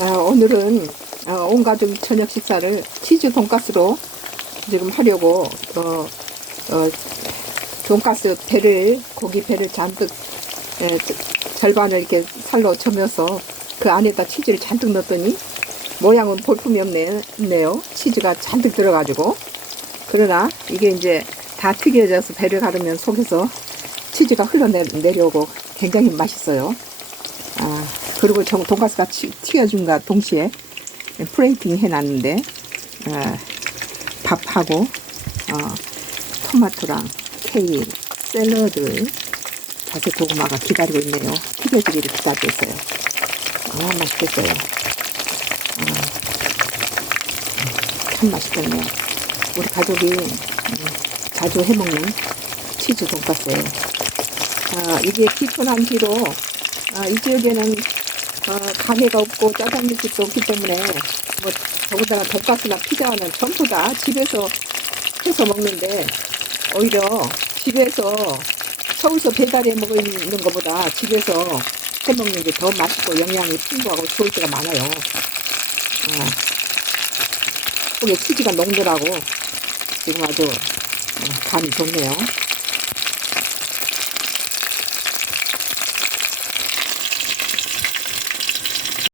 어, 오늘은 어, 온 가족 저녁 식사를 치즈 돈가스로 지금 하려고 어, 어, 돈가스 배를 고기 배를 잔뜩 에, 저- 절반을 이렇게 살로 저며서 그 안에다 치즈를 잔뜩 넣었더니 모양은 볼품이 없네, 없네요. 치즈가 잔뜩 들어가지고 그러나 이게 이제 다 튀겨져서 배를 가르면 속에서 치즈가 흘러내려오고 굉장히 맛있어요. 아, 그리고 저 돈가스가 치- 튀겨준과 동시에 프레이팅 해놨는데 아, 밥하고 어, 토마토랑 케일, 샐러드 자세 고구마가 기다리고 있네요. 튀겨주기를 기다리고 있어요. 아, 맛있겠어요. 아, 참 맛있겠네요. 우리 가족이 음, 자주 해먹는 치즈 돈가스예요. 아, 이게 피톤한 뒤로 아, 이 지역에는 어, 가게가 없고 짜장면집도 없기 때문에 뭐 더군다나 돈가스나 피자는 전부 다 집에서 해서 먹는데 오히려 집에서 서울서 배달해 먹는 것보다 집에서 해 먹는 게 더 맛있고 영양이 풍부하고 좋을 때가 많아요. 아, 속에 치즈가 녹더라고 지금 아주 어, 간이 좋네요.